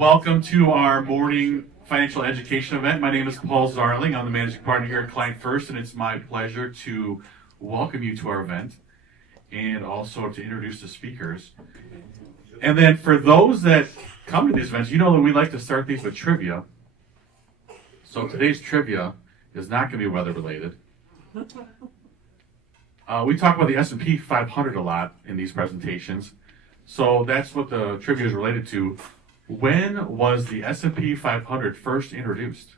Welcome to our morning financial education event. My name is Paul Zarling. I'm the managing partner here at Client First, and it's my pleasure to welcome you to our event and also to introduce the speakers. And then for those that come to these events, you know that we like to start these with trivia. So today's trivia is not going to be weather related. We talk about the S&P 500 a lot in these presentations. So that's what the trivia is related to. When was the S&P 500 first introduced?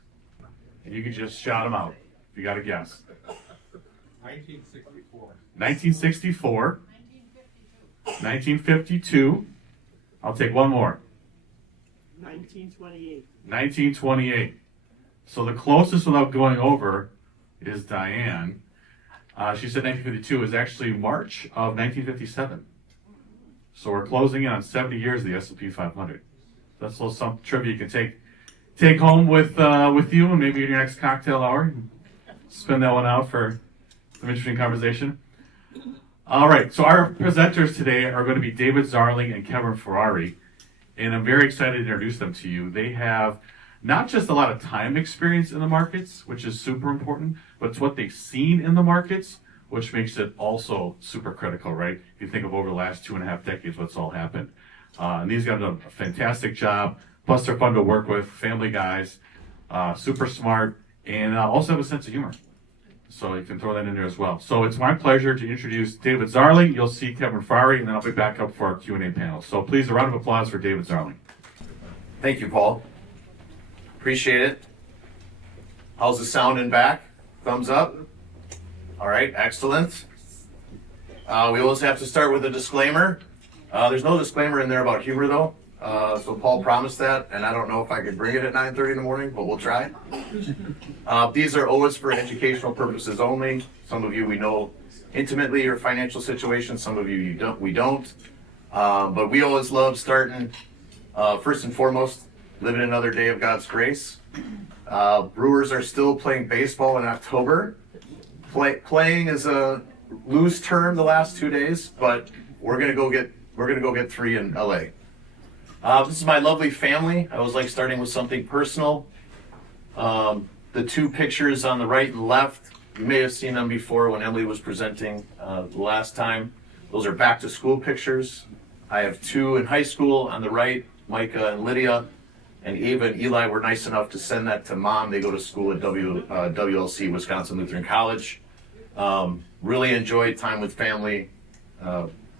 And you can just shout them out if you got a guess. 1964. 1964. 1952. I'll take one more. 1928. 1928. So the closest without going over is Diane. She said 1952 is actually March of 1957. So we're closing in on 70 years of the S&P 500. That's a little some trivia you can take home with you, and maybe in your next cocktail hour. Spin that one out for some interesting conversation. All right, so our presenters today are going to be David Zarling and Kevin Ferrari, and I'm very excited to introduce them to you. They have not just a lot of time experience in the markets, which is super important, but it's what they've seen in the markets, which makes it also super critical, right? If you think of over the last 2.5 decades, what's all happened. And these guys have done a fantastic job. Plus, they're fun to work with, family guys, super smart, and also have a sense of humor. So you can throw that in there as well. So it's my pleasure to introduce David Zarling. You'll see Kevin Ferrari, and then I'll be back up for our Q&A panel. So please, a round of applause for David Zarling. Thank you, Paul. Appreciate it. How's the sound in back? Thumbs up. All right, excellent. We always have to start with a disclaimer. There's no disclaimer in there about humor, though. So Paul promised that, and I don't know if I could bring it at 9:30 in the morning, but we'll try. These are always for educational purposes only. Some of you we know intimately your financial situation. Some of you don't. We don't. But we always love starting, first and foremost, living another day of God's grace. Brewers are still playing baseball in October. Playing is a loose term the last 2 days, but we're gonna go get 3 in LA. This is my lovely family. I always like starting with something personal. The 2 pictures on the right and left, you may have seen them before when Emily was presenting the last time. Those are back to school pictures. I have 2 in high school on the right, Micah and Lydia. And Ava and Eli were nice enough to send that to Mom. They go to school at WLC, Wisconsin Lutheran College. Really enjoyed time with family.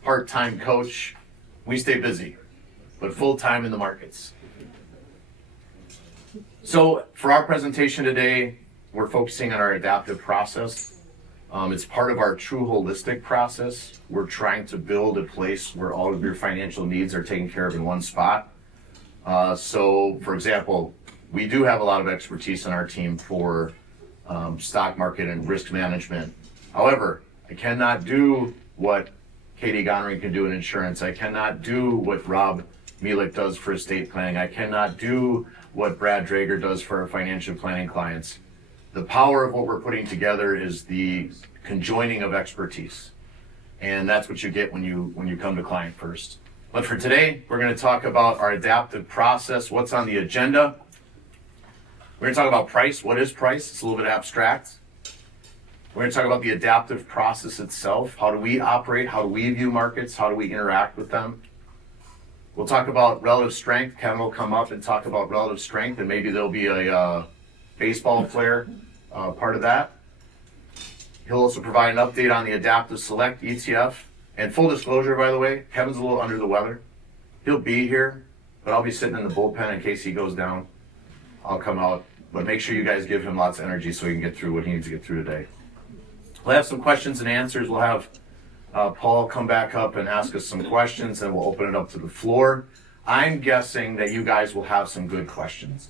Part-time coach. We stay busy, but full-time in the markets. So for our presentation today, we're focusing on our adaptive process. It's part of our true holistic process. We're trying to build a place where all of your financial needs are taken care of in one spot. So, for example, we do have a lot of expertise on our team for stock market and risk management. However, I cannot do what Katie Gonring can do in insurance. I cannot do what Rob Mielek does for estate planning. I cannot do what Brad Drager does for our financial planning clients. The power of what we're putting together is the conjoining of expertise. And that's what you get when you come to Client First. But for today, we're going to talk about our adaptive process, what's on the agenda. We're going to talk about price. What is price? It's a little bit abstract. We're going to talk about the adaptive process itself. How do we operate? How do we view markets? How do we interact with them? We'll talk about relative strength. Kevin will come up and talk about relative strength, and maybe there'll be a baseball player part of that. He'll also provide an update on the Adaptive Select ETF. And full disclosure, by the way, Kevin's a little under the weather. He'll be here, but I'll be sitting in the bullpen in case he goes down. I'll come out, but make sure you guys give him lots of energy so he can get through what he needs to get through today. We'll have some questions and answers. We'll have Paul come back up and ask us some questions, and we'll open it up to the floor. I'm guessing that you guys will have some good questions.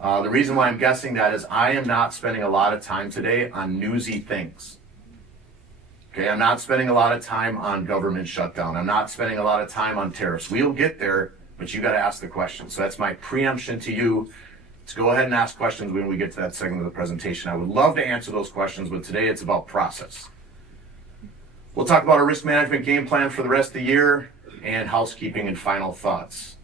The reason why I'm guessing that is I am not spending a lot of time today on newsy things. Okay, I'm not spending a lot of time on government shutdown. I'm not spending a lot of time on tariffs. We'll get there, but you got to ask the questions. So that's my preemption to you to go ahead and ask questions when we get to that segment of the presentation. I would love to answer those questions, but today it's about process. We'll talk about our risk management game plan for the rest of the year and housekeeping and final thoughts.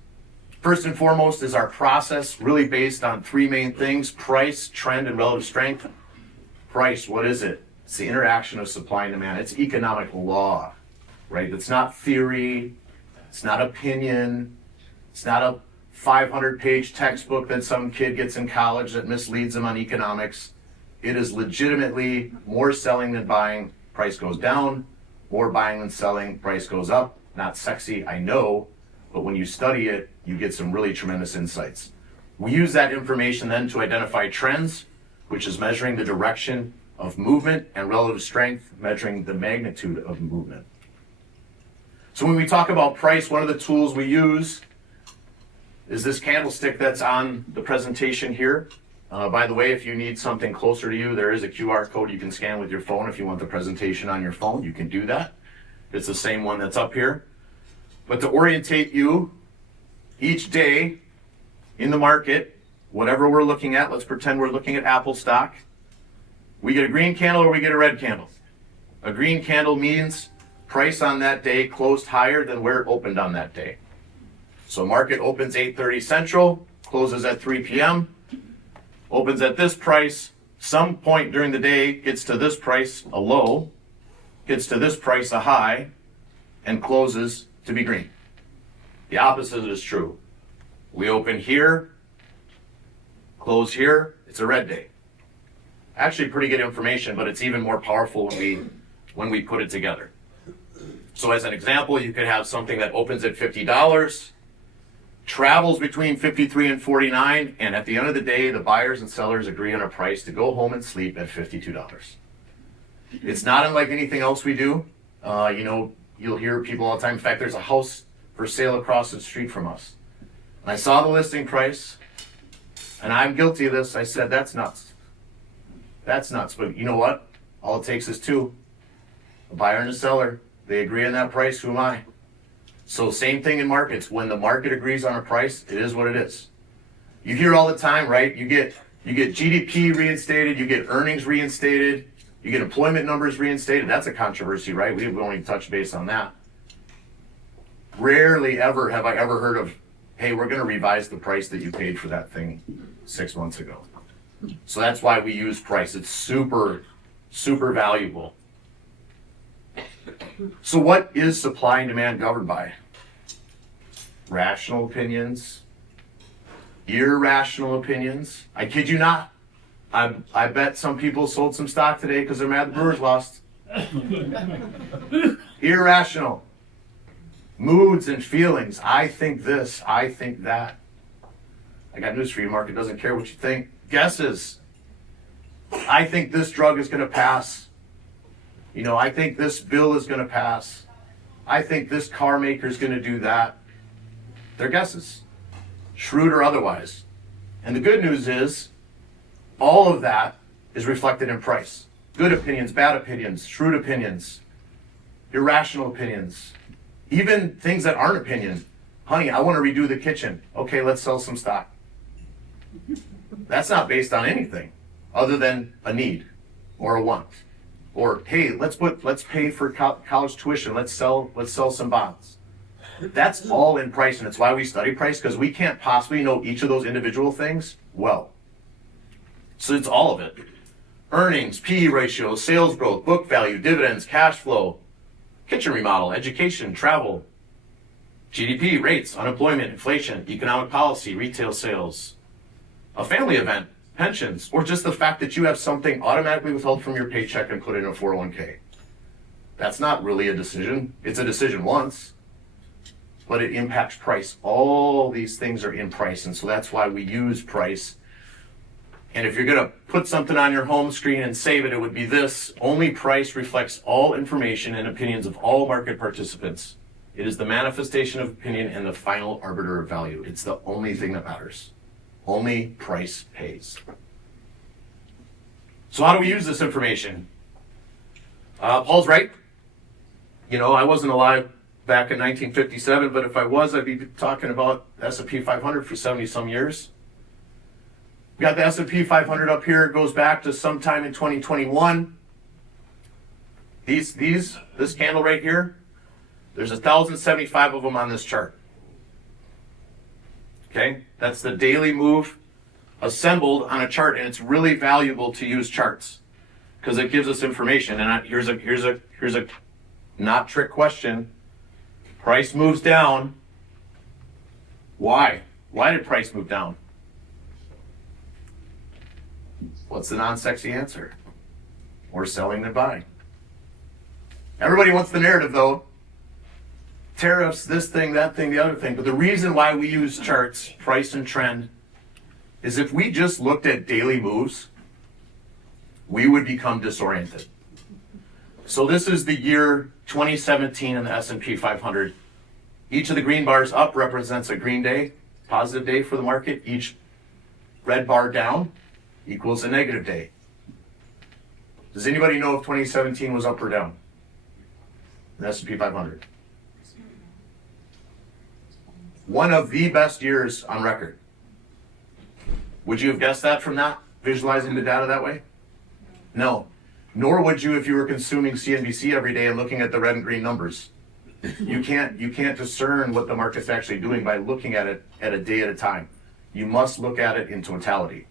First and foremost is our process, really based on three main things: price, trend, and relative strength. Price, what is it? It's the interaction of supply and demand. It's economic law, right? It's not theory. It's not opinion. It's not a 500-page textbook that some kid gets in college that misleads them on economics. It is legitimately more selling than buying, price goes down. More buying than selling, price goes up. Not sexy, I know, but when you study it, you get some really tremendous insights. We use that information then to identify trends, which is measuring the direction of movement, and relative strength, measuring the magnitude of movement. So when we talk about price, one of the tools we use is this candlestick that's on the presentation here. By the way, if you need something closer to you, there is a QR code you can scan with your phone. If you want the presentation on your phone, you can do that. It's the same one that's up here. But to orientate you, each day in the market, whatever we're looking at, let's pretend we're looking at Apple stock, we get a green candle or we get a red candle. A green candle means price on that day closed higher than where it opened on that day. So market opens 8:30 Central, closes at 3 p.m., opens at this price, some point during the day gets to this price a low, gets to this price a high, and closes to be green. The opposite is true. We open here, close here, it's a red day. Actually pretty good information, but it's even more powerful when we put it together. So as an example, you could have something that opens at $50, travels between 53 and 49, and at the end of the day, the buyers and sellers agree on a price to go home and sleep at $52. It's not unlike anything else we do. You'll hear people all the time. In fact, there's a house for sale across the street from us. And I saw the listing price, and I'm guilty of this. I said, that's nuts. That's nuts. But you know what? All it takes is two. A buyer and a seller. They agree on that price. Who am I? So same thing in markets. When the market agrees on a price, it is what it is. You hear all the time, right? You get GDP reinstated, you get earnings reinstated, you get employment numbers reinstated. That's a controversy, right? We only touched base on that. Rarely ever have I ever heard of, hey, we're going to revise the price that you paid for that thing 6 months ago. So that's why we use price. It's super, super valuable. So what is supply and demand governed by? Rational opinions, irrational opinions. I kid you not. I bet some people sold some stock today because they're mad the Brewers lost. Irrational. Moods and feelings. I think this, I think that. I got news for you, market doesn't care what you think. Guesses. I think this drug is going to pass. I think this bill is going to pass. I think this car maker is going to do that. They're guesses, shrewd or otherwise. And the good news is, all of that is reflected in price. Good opinions, bad opinions, shrewd opinions, irrational opinions, even things that aren't opinion. Honey, I want to redo the kitchen. Okay, let's sell some stock. That's not based on anything other than a need or a want. Or, hey, let's pay for college tuition. Let's sell some bonds. That's all in price, and it's why we study price, because we can't possibly know each of those individual things well. So it's all of it. Earnings, PE ratio, sales growth, book value, dividends, cash flow, kitchen remodel, education, travel, GDP, rates, unemployment, inflation, economic policy, retail sales, a family event, pensions, or just the fact that you have something automatically withheld from your paycheck and put in a 401k. That's not really a decision. It's a decision once, but it impacts price. All these things are in price, and so that's why we use price. And if you're going to put something on your home screen and save it, it would be this: only price reflects all information and opinions of all market participants. It is the manifestation of opinion and the final arbiter of value. It's the only thing that matters. Only price pays. So how do we use this information? Paul's right. I wasn't alive back in 1957, but if I was, I'd be talking about S&P 500 for 70 some years. We got the S&P 500 up here. It goes back to sometime in 2021. This candle right here, there's 1,075 of them on this chart. Okay, that's the daily move assembled on a chart, and it's really valuable to use charts because it gives us information. And here's a not trick question. Price moves down. Why? Why did price move down? What's the non-sexy answer? We're selling than buying. Everybody wants the narrative though. Tariffs, this thing, that thing, the other thing. But the reason why we use charts, price and trend, is if we just looked at daily moves, we would become disoriented. So this is the year 2017 in the S&P 500. Each of the green bars up represents a green day, positive day for the market. Each red bar down equals a negative day. Does anybody know if 2017 was up or down? The S&P 500. One of the best years on record. Would you have guessed that from that, visualizing the data that way? No. Nor would you if you were consuming CNBC every day and looking at the red and green numbers. You can't discern what the market's actually doing by looking at it at a day at a time. You must look at it in totality.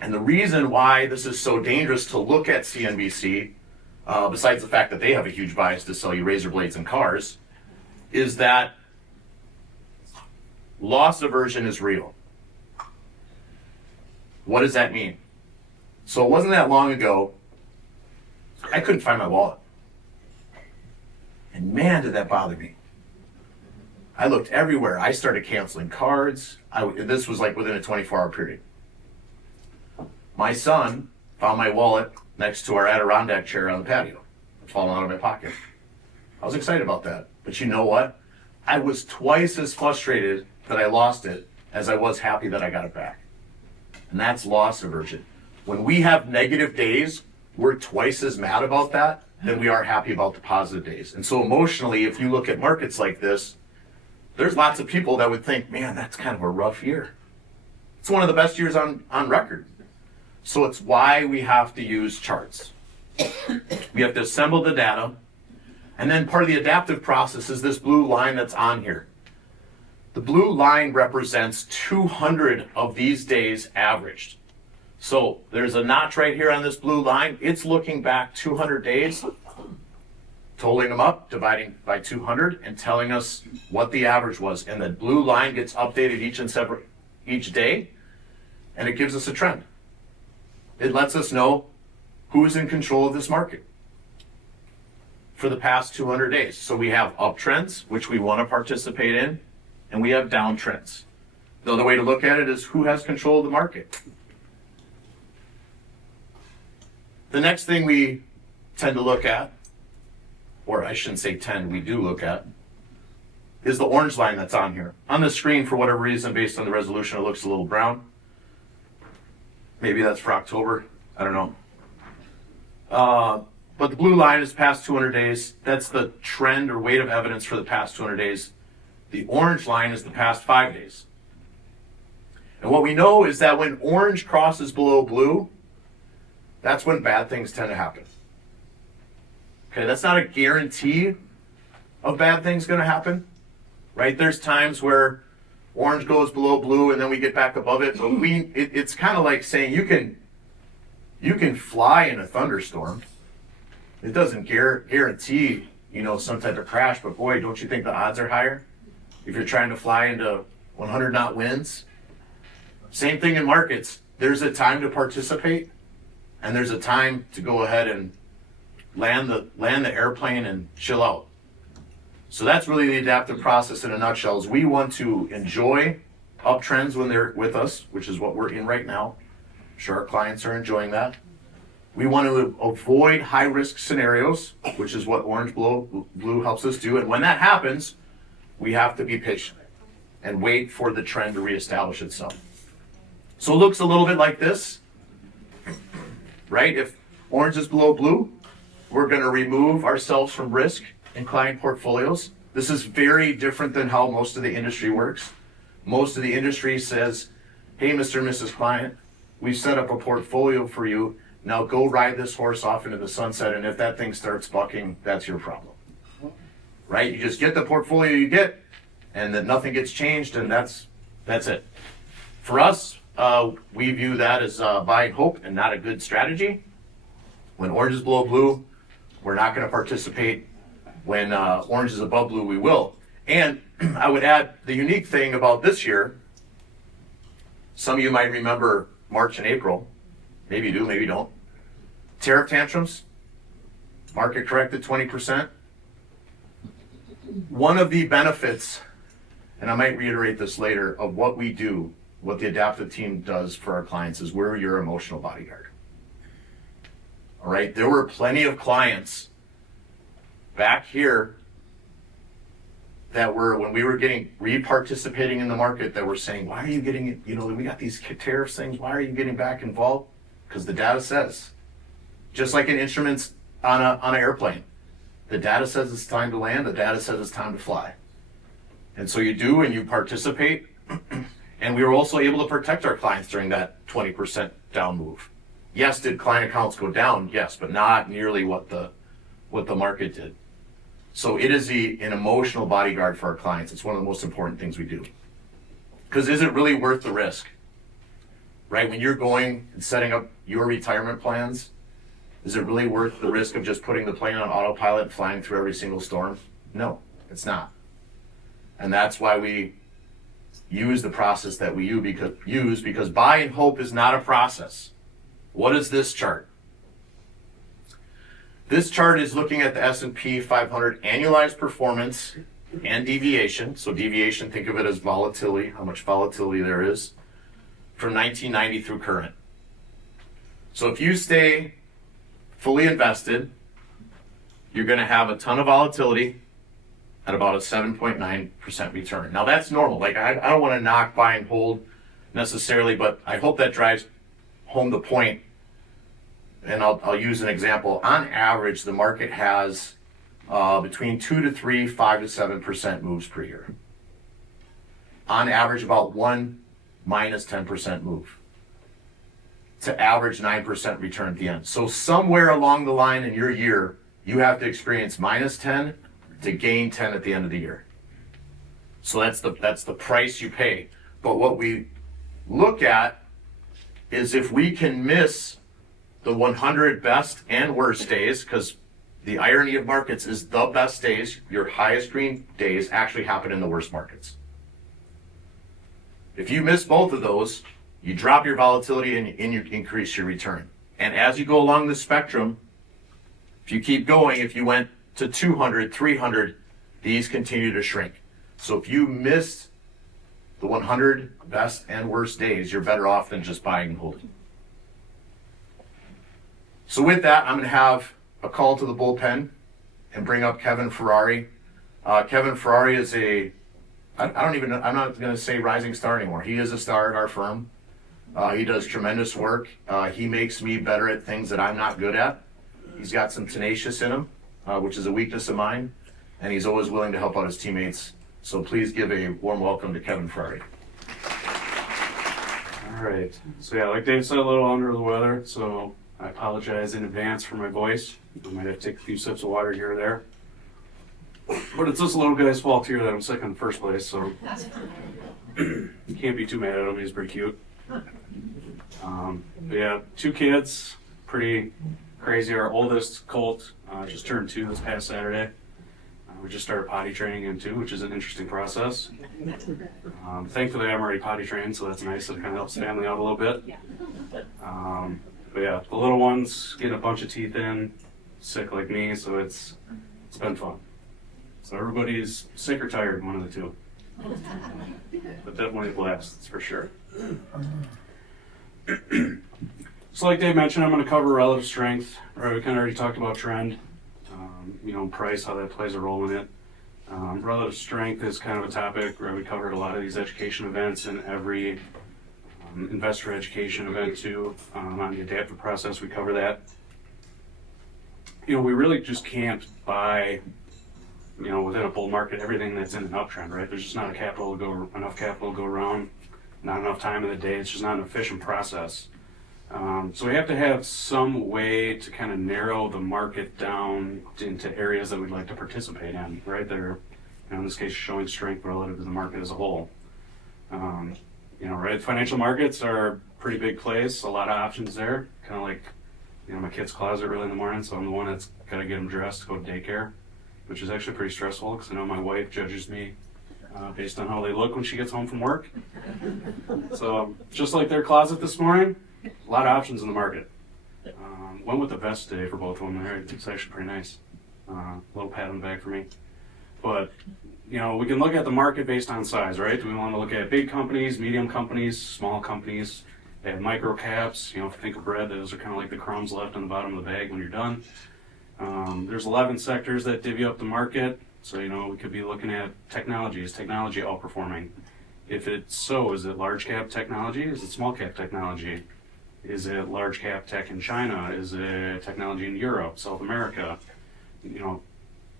And the reason why this is so dangerous to look at CNBC, besides the fact that they have a huge bias to sell you razor blades and cars, is that loss aversion is real. What does that mean? So it wasn't that long ago, I couldn't find my wallet. And man, did that bother me. I looked everywhere. I started canceling cards. This was like within a 24-hour period. My son found my wallet next to our Adirondack chair on the patio, falling out of my pocket. I was excited about that. But you know what? I was twice as frustrated that I lost it as I was happy that I got it back. And that's loss aversion. When we have negative days, we're twice as mad about that than we are happy about the positive days. And so emotionally, if you look at markets like this, there's lots of people that would think, man, that's kind of a rough year. It's one of the best years on record. So it's why we have to use charts. We have to assemble the data. And then part of the adaptive process is this blue line that's on here. The blue line represents 200 of these days averaged. So there's a notch right here on this blue line. It's looking back 200 days, totaling them up, dividing by 200, and telling us what the average was. And the blue line gets updated each day, and it gives us a trend. It lets us know who's in control of this market for the past 200 days. So we have uptrends, which we want to participate in, and we have downtrends. The other way to look at it is who has control of the market. The next thing we tend to look at, or I shouldn't say tend, we do look at, is the orange line that's on here. On the screen, for whatever reason, based on the resolution, it looks a little brown. Maybe that's for October. I don't know. But the blue line is past 200 days. That's the trend or weight of evidence for the past 200 days. The orange line is the past 5 days. And what we know is that when orange crosses below blue, that's when bad things tend to happen. Okay, that's not a guarantee of bad things going to happen, right? There's times where orange goes below blue and then we get back above it, but it's kind of like saying you can fly in a thunderstorm. It doesn't guarantee, some type of crash, but boy, don't you think the odds are higher if you're trying to fly into 100 knot winds? Same thing in markets. There's a time to participate, and there's a time to go ahead and land the airplane and chill out. So that's really the adaptive process in a nutshell. Is we want to enjoy uptrends when they're with us, which is what we're in right now. I'm sure our clients are enjoying that. We want to avoid high risk scenarios, which is what orange blue helps us do. And when that happens, we have to be patient and wait for the trend to reestablish itself. So it looks a little bit like this, right? If orange is below blue, we're going to remove ourselves from risk in client portfolios. This is very different than how most of the industry works. Most of the industry says, hey, Mr. and Mrs. Client, we've set up a portfolio for you. Now go ride this horse off into the sunset, and if that thing starts bucking, that's your problem. Right? You just get the portfolio you get, and then nothing gets changed, and that's That's it. For us, we view that as buying hope and not a good strategy. When oranges blow blue, we're not going to participate. When orange is above blue, we will. And I would add the unique thing about this year, some of you might remember March and April. Maybe you do, maybe you don't. Tariff tantrums, market corrected 20%. One of the benefits, and I might reiterate this later, of what we do, what the Adaptiv team does for our clients is we're your emotional bodyguard. All right, there were plenty of clients back here that were, when we were getting re-participating in the market, that were saying, why are you getting, we got these tariff things, why are you getting back involved? Because the data says, just like in instruments on an airplane, the data says it's time to land, the data says it's time to fly. And so you do, and you participate. And we were also able to protect our clients during that 20% down move. Yes, did client accounts go down? Yes, but not nearly what the market did. So it is an emotional bodyguard for our clients. It's one of the most important things we do. Because is it really worth the risk? Right? When you're going and setting up your retirement plans, is it really worth the risk of just putting the plane on autopilot and flying through every single storm? No, it's not. And that's why we use the process that we use because buy and hope is not a process. What is this chart? This chart is looking at the S&P 500 annualized performance and deviation. So deviation, think of it as volatility, how much volatility there is from 1990 through current. So if you stay fully invested, you're going to have a ton of volatility at about a 7.9% return. Now that's normal. Like I don't want to knock buy and hold necessarily, but I hope that drives home the point. And I'll use an example. On average, the market has between 2 to 3, 5 to 7% moves per year. On average, about 1 minus 10% move to average 9% return at the end. So somewhere along the line in your year, you have to experience minus 10 to gain 10 at the end of the year. So that's the price you pay. But what we look at is if we can miss the 100 best and worst days, because the irony of markets is the best days, your highest green days, actually happen in the worst markets. If you miss both of those, you drop your volatility and you increase your return. And as you go along the spectrum, if you keep going, if you went to 200, 300, these continue to shrink. So if you missed the 100 best and worst days, you're better off than just buying and holding. So with that, I'm going to have a call to the bullpen and bring up Kevin Ferrari. Kevin Ferrari is I'm not going to say rising star anymore. He is a star at our firm. He does tremendous work. He makes me better at things that I'm not good at. He's got some tenacious in him, which is a weakness of mine, and he's always willing to help out his teammates. So please give a warm welcome to Kevin Ferrari. All right. So yeah, like Dave said, a little under the weather, so I apologize in advance for my voice. I might have to take a few sips of water here or there. But it's this little guy's fault here that I'm sick in the first place, so you can't be too mad at him. He's pretty cute. But yeah, 2 kids, pretty crazy. Our oldest, Colt, just turned 2 this past Saturday. We just started potty training him too, which is an interesting process. Thankfully, I'm already potty trained, so that's nice. It kind of helps the family out a little bit. But yeah, the little ones getting a bunch of teeth in, sick like me, so it's been fun. So everybody's sick or tired, one of the two. But definitely a blast, that's for sure. So like Dave mentioned, I'm going to cover relative strength. Right, we kind of already talked about trend, price, how that plays a role in it. Relative strength is kind of a topic where we covered a lot of these education events and every investor education event too. On the Adaptiv process, we cover that. We really just can't buy, within a bull market, everything that's in an uptrend, right? There's just not enough capital to go around, not enough time in the day. It's just not an efficient process. So we have to have some way to kind of narrow the market down into areas that we'd like to participate in, right? That are, in this case, showing strength relative to the market as a whole. You know, right? Financial markets are a pretty big place, a lot of options there. Kind of like, you know, my kid's closet early in the morning, so I'm the one that's got to get them dressed to go to daycare, which is actually pretty stressful because I know my wife judges me based on how they look when she gets home from work. So just like their closet this morning, a lot of options in the market. Went with the vest today for both of them there. It's actually pretty nice. Little pat on the back for me. But, you know, we can look at the market based on size, right? Do we want to look at big companies, medium companies, small companies? They have micro caps. You know, if you think of bread, those are kind of like the crumbs left on the bottom of the bag when you're done. There's 11 sectors that divvy up the market. So, you know, we could be looking at technology. Is technology outperforming? If it's so, is it large cap technology? Is it small cap technology? Is it large cap tech in China? Is it technology in Europe, South America? You know,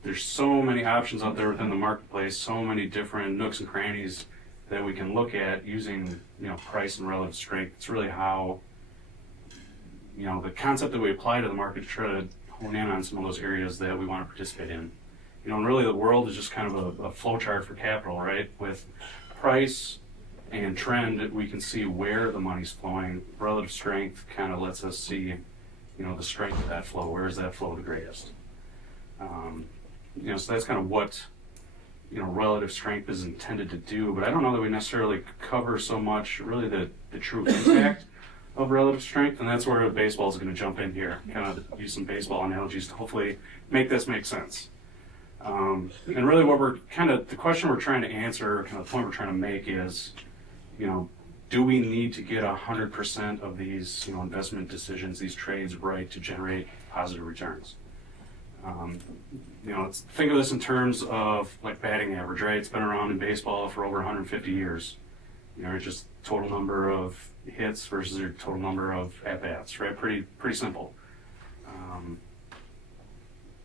there's so many options out there within the marketplace, so many different nooks and crannies that we can look at using, you know, price and relative strength. It's really how, you know, the concept that we apply to the market to try to hone in on some of those areas that we want to participate in. You know, and really the world is just kind of a flow chart for capital, right? With price and trend, we can see where the money's flowing. Relative strength kind of lets us see, you know, the strength of that flow. Where is that flow the greatest? You know, so that's kind of what, you know, relative strength is intended to do. But I don't know that we necessarily cover so much really the true impact of relative strength, and that's where baseball is going to jump in here. Kind of use some baseball analogies to hopefully make this make sense. And really, what we're kind of the question we're trying to answer, kind of the point we're trying to make is, you know, do we need to get 100% of these, you know, investment decisions, these trades right to generate positive returns? You know, think of this in terms of like batting average, right? It's been around in baseball for over 150 years. You know, it's just total number of hits versus your total number of at-bats, right? Pretty simple.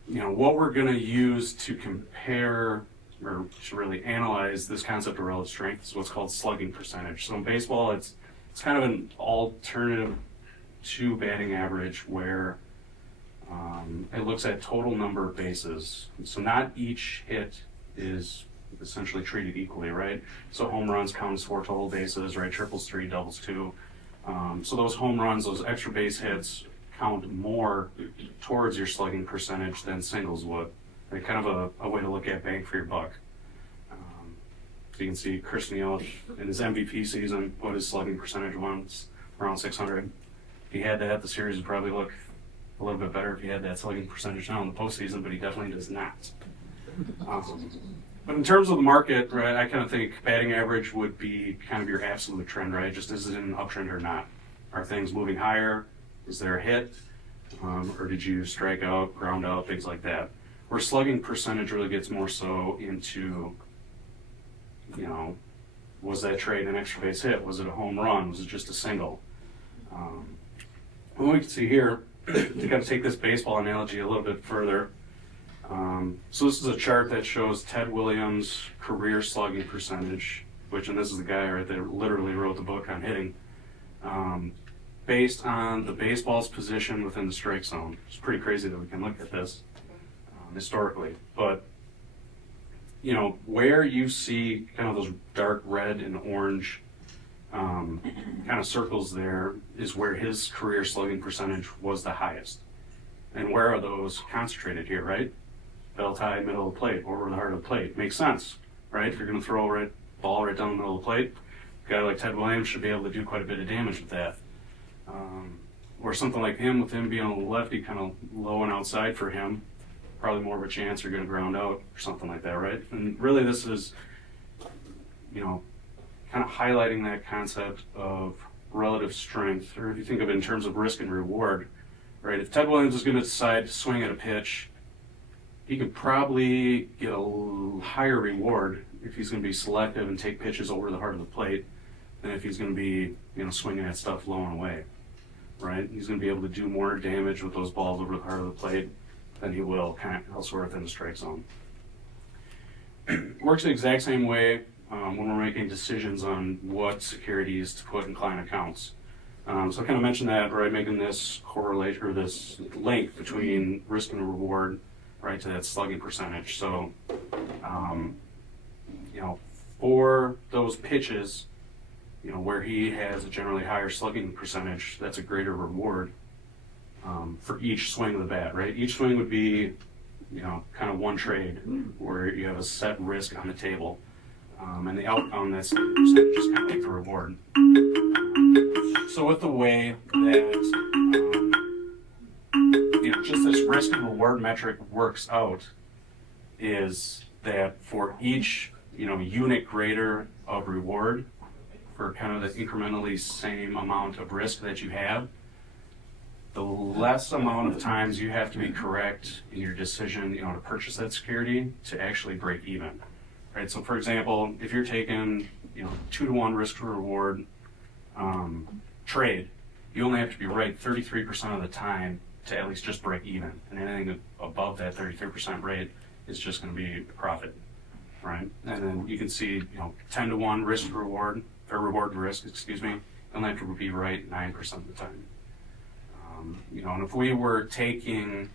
You know, what we're going to use to compare or to really analyze this concept of relative strength is what's called slugging percentage. So in baseball, it's kind of an alternative to batting average where it looks at total number of bases. So not each hit is essentially treated equally, right? So home runs count as 4 total bases, right? Triples 3, doubles 2. So those home runs, those extra base hits count more towards your slugging percentage than singles would. Right? Kind of a way to look at bang for your buck. So you can see Chris Neal in his MVP season, what his slugging percentage was, around 600. If he had that, the series would probably look a little bit better if he had that slugging percentage now in the postseason, but he definitely does not. But in terms of the market, right, I kind of think batting average would be kind of your absolute trend, right? Just is it an uptrend or not? Are things moving higher? Is there a hit? Or did you strike out, ground out, things like that? Where slugging percentage really gets more so into, you know, was that trade an extra base hit? Was it a home run? Was it just a single? What we can see here, to kind of take this baseball analogy a little bit further. So this is a chart that shows Ted Williams' career slugging percentage, and this is the guy right that literally wrote the book on hitting, based on the baseball's position within the strike zone. It's pretty crazy that we can look at this historically, but you know, where you see kind of those dark red and orange kind of circles there is where his career slugging percentage was the highest. And where are those concentrated here, right? Bell tie, middle of the plate, over the heart of the plate. Makes sense, right? If you're going to throw a ball right down the middle of the plate, a guy like Ted Williams should be able to do quite a bit of damage with that. Or something like him, with him being on the lefty, kind of low and outside for him, probably more of a chance you're going to ground out or something like that, right? And really this is, you know, kind of highlighting that concept of relative strength, or if you think of it in terms of risk and reward, right? If Ted Williams is going to decide to swing at a pitch, he could probably get a higher reward if he's going to be selective and take pitches over the heart of the plate than if he's going to be, you know, swinging at stuff low and away, right? He's going to be able to do more damage with those balls over the heart of the plate than he will kind of elsewhere within the strike zone. Works the exact same way when we're making decisions on what securities to put in client accounts. So I kind of mentioned that, right, making this correlation or this link between risk and reward, right, to that slugging percentage. So, you know, for those pitches where he has a generally higher slugging percentage, that's a greater reward for each swing of the bat, right? Each swing would be, kind of one trade where you have a set risk on the table. And the outcome, that's the percentage, is kind of like the reward. So with the way that, just this risk and reward metric works out is that for each, unit greater of reward, for kind of the incrementally same amount of risk that you have, the less amount of times you have to be correct in your decision, to purchase that security to actually break even, right? So for example, if you're taking, 2-to-1 risk to reward trade, you only have to be right 33% of the time to at least just break even. And anything above that 33% rate is just going to be profit, right? And then you can see, 10-to-1 risk to reward, or reward to risk, excuse me, you only have to be right 9% of the time. And if we were taking,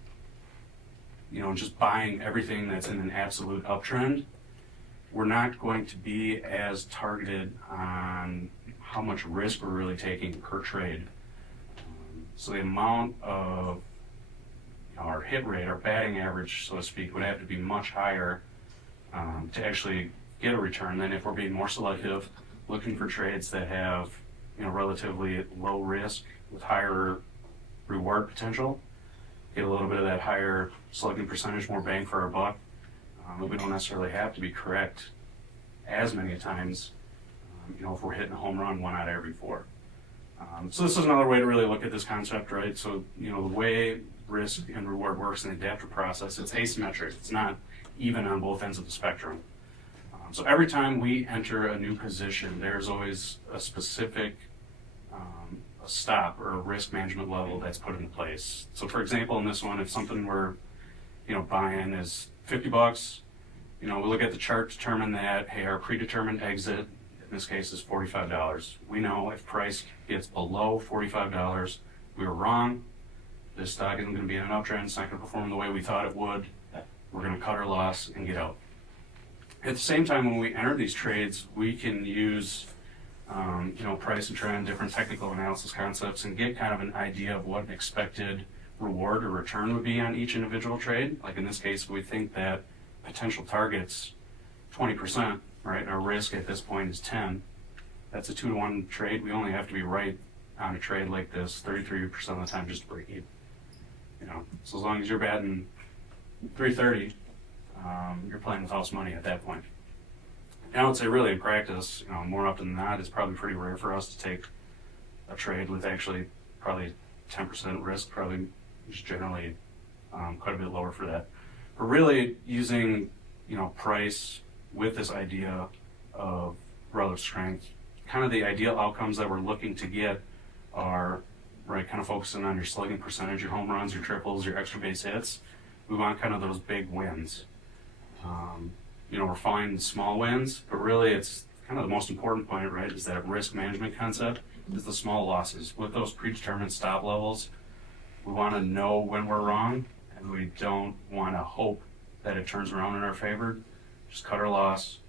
just buying everything that's in an absolute uptrend, we're not going to be as targeted on how much risk we're really taking per trade. So the amount of our hit rate, our batting average, so to speak, would have to be much higher to actually get a return than if we're being more selective, looking for trades that have relatively low risk with higher reward potential, get a little bit of that higher slugging percentage, more bang for our buck. But we don't necessarily have to be correct as many times, if we're hitting a home run 1 out of every 4. So this is another way to really look at this concept, right? So, the way risk and reward works in the adaptive process, it's asymmetric. It's not even on both ends of the spectrum. So every time we enter a new position, there's always a specific a stop or a risk management level that's put into place. So for example, in this one, if something we're buying is $50, we look at the chart, determine that, hey, our predetermined exit in this case is $45. We know if price gets below $45, we were wrong. This stock isn't going to be in an uptrend. It's not going to perform the way we thought it would. We're going to cut our loss and get out. At the same time, when we enter these trades, we can use price and trend, different technical analysis concepts, and get kind of an idea of what an expected reward or return would be on each individual trade. Like in this case, we think that potential target's 20%, right? And our risk at this point is 10. That's a 2-to-1 trade. We only have to be right on a trade like this 33% of the time just to break even. So as long as you're batting 330, you're playing with house money at that point. And I would say really in practice, more often than not, it's probably pretty rare for us to take a trade with actually probably 10% risk, probably just generally quite a bit lower for that. But really using, price with this idea of relative strength, kind of the ideal outcomes that we're looking to get are, right, kind of focusing on your slugging percentage, your home runs, your triples, your extra base hits. We want kind of those big wins. We're fine small wins, but really it's kind of the most important point, right, is that risk management concept is the small losses. With those predetermined stop levels, we want to know when we're wrong, and we don't want to hope that it turns around in our favor. Just cut our loss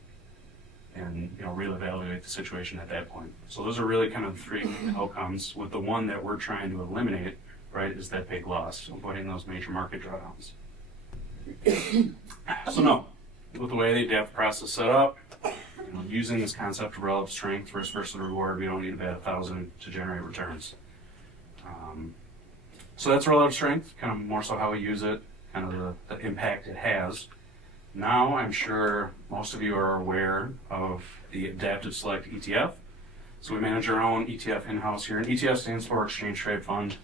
and reevaluate the situation at that point. So those are really kind of the 3 outcomes, with the one that we're trying to eliminate, right, is that big loss, avoiding those major market drawdowns. So no, with the way the adaptive process is set up, using this concept of relative strength, risk versus reward, we don't need to bet 1,000 to generate returns. So that's relative strength, kind of more so how we use it, kind of the impact it has. Now I'm sure most of you are aware of the Adaptiv Select ETF. So we manage our own ETF in-house here, and ETF stands for Exchange Trade Fund.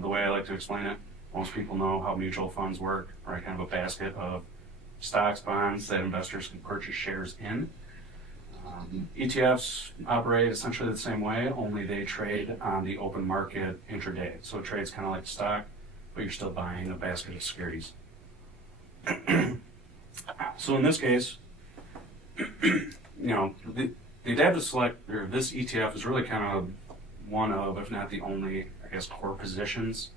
The way I like to explain it, most people know how mutual funds work, right? Kind of a basket of stocks, bonds that investors can purchase shares in. ETFs operate essentially the same way, only they trade on the open market intraday. So it trades kind of like stock, but you're still buying a basket of securities. So in this case, the Adaptiv Select, or this ETF, is really kind of one of, if not the only, core positions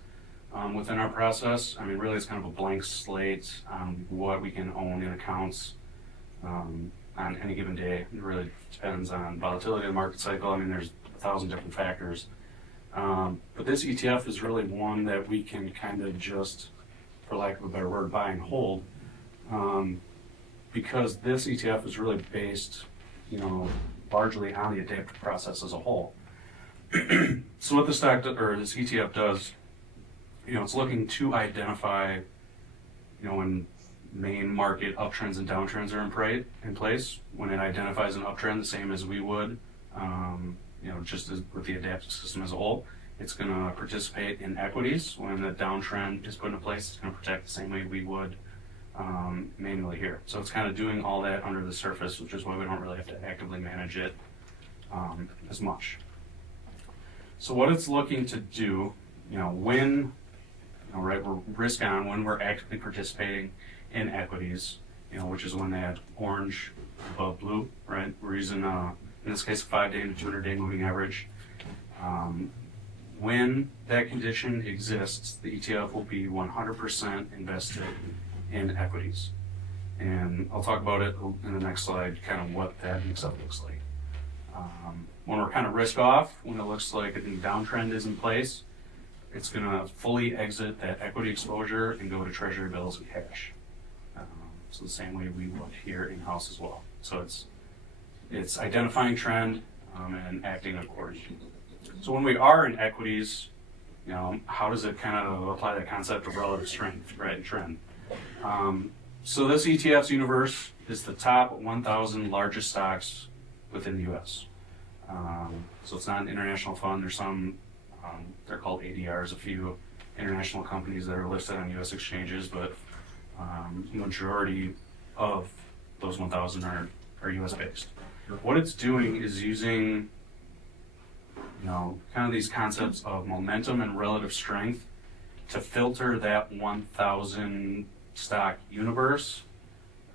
within our process. I mean, really, it's kind of a blank slate on what we can own in accounts. on any given day. It really depends on volatility of the market cycle. I mean, there's 1,000 different factors. But this ETF is really one that we can kind of just, for lack of a better word, buy and hold, because this ETF is really based, largely on the adaptive process as a whole. So what this ETF does, it's looking to identify, when main market uptrends and downtrends are in place. When it identifies an uptrend, the same as we would, just as with the adaptive system as a whole, it's going to participate in equities. When the downtrend is put into place, it's going to protect the same way we would manually here. So it's kind of doing all that under the surface, which is why we don't really have to actively manage it as much. So what it's looking to do, when, we're risk on, when we're actively participating in equities, which is when that orange above blue, right? We're using, in this case, a 5-day to 200-day moving average. When that condition exists, the ETF will be 100% invested in equities. And I'll talk about it in the next slide, kind of what that mix-up looks like. When we're kind of risk off, when it looks like a downtrend is in place, it's going to fully exit that equity exposure and go to treasury bills and cash. So the same way we would here in-house as well. So it's identifying trend and acting accordingly. So when we are in equities, how does it kind of apply that concept of relative strength, right, and trend? So this ETF's universe is the top 1,000 largest stocks within the U.S. So it's not an international fund. There's some, they're called ADRs, a few international companies that are listed on U.S. exchanges, but majority of those 1,000 are U.S. based. What it's doing is using, kind of these concepts of momentum and relative strength to filter that 1,000 stock universe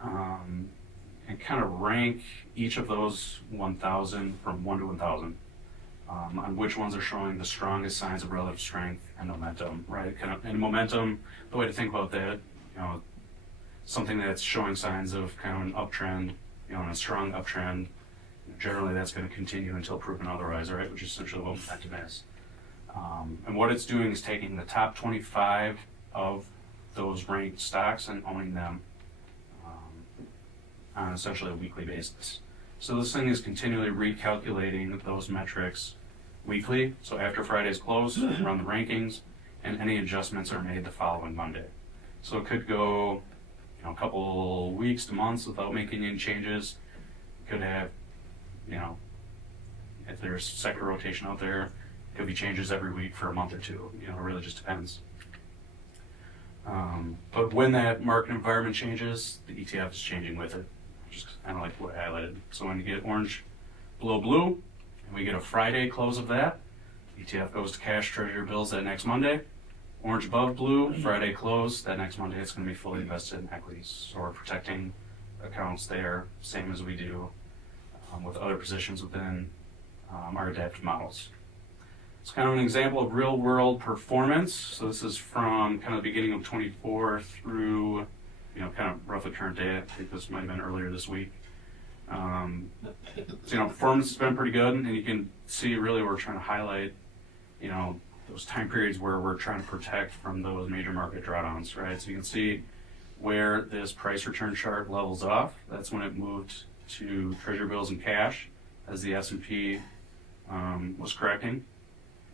and kind of rank each of those 1,000 from 1 to 1,000 on which ones are showing the strongest signs of relative strength and momentum, right? And momentum, the way to think about that, something that's showing signs of kind of an uptrend, and a strong uptrend, generally that's going to continue until proven otherwise, right? Which is essentially what momentum is. And what it's doing is taking the top 25 of those ranked stocks and owning them on essentially a weekly basis. So this thing is continually recalculating those metrics weekly. So after Friday's close, run the rankings, and any adjustments are made the following Monday. So it could go a couple weeks to months without making any changes. It could have, if there's sector rotation out there, it could be changes every week for a month or two. It really just depends. But when that market environment changes, the ETF is changing with it, just kind of like what I highlighted. So when you get orange below blue, and we get a Friday close of that, ETF goes to cash treasury bills that next Monday. Orange above blue, Friday close, that next Monday it's going to be fully invested in equities. So we're protecting accounts there, same as we do with other positions within our adaptive models. It's kind of an example of real world performance. So this is from kind of the beginning of 24 through, kind of roughly current day. I think this might have been earlier this week. So, performance has been pretty good, and you can see really we're trying to highlight, those time periods where we're trying to protect from those major market drawdowns, right? So you can see where this price return chart levels off. That's when it moved to treasury bills and cash as the S&P was correcting.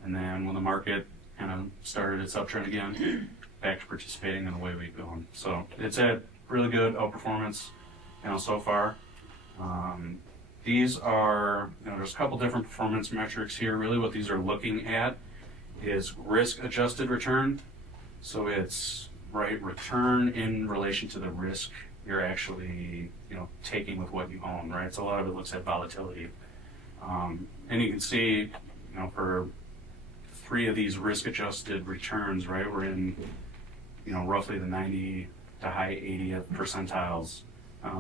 And then when the market kind of started its uptrend again, back to participating in the way we've gone. So it's had really good outperformance, so far. These are, there's a couple different performance metrics here. Really what these are looking at is risk-adjusted return. So it's, return in relation to the risk you're actually, taking with what you own, right? So a lot of it looks at volatility. And you can see, for 3 of these risk-adjusted returns, right, we're in, roughly the 90 to high 80th percentiles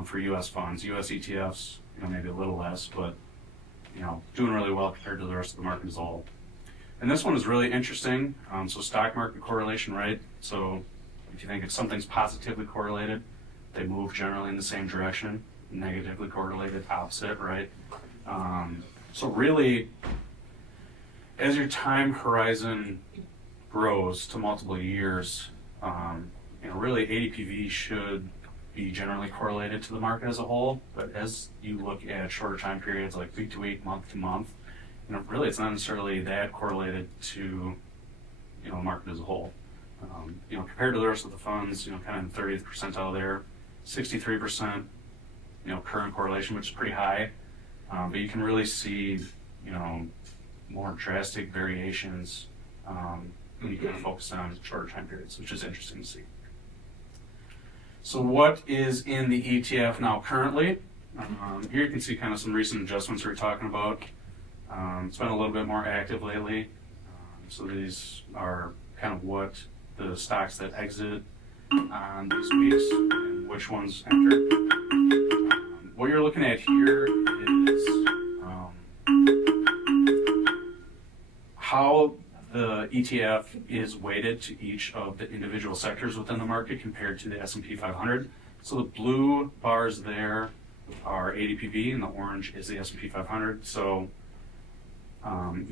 for U.S. funds. U.S. ETFs, maybe a little less, but, doing really well compared to the rest of the market as a whole. And this one is really interesting. So stock market correlation, right? So if you think if something's positively correlated, they move generally in the same direction. negatively correlated, opposite, right? So really, as your time horizon grows to multiple years, really ADPV should be generally correlated to the market as a whole. But as you look at shorter time periods like week to week, month to month, really it's not necessarily that correlated to the market as a whole. Compared to the rest of the funds, kind of in the 30th percentile there, 63%, current correlation, which is pretty high. But you can really see, more drastic variations when you kind of focus on shorter time periods, which is interesting to see. So what is in the ETF now currently? Here you can see kind of some recent adjustments we were talking about. It's been a little bit more active lately. So these are kind of what the stocks that exit on these weeks and which ones enter. What you're looking at here is how the ETF is weighted to each of the individual sectors within the market compared to the S&P 500. So the blue bars there are ADPV and the orange is the S&P 500. So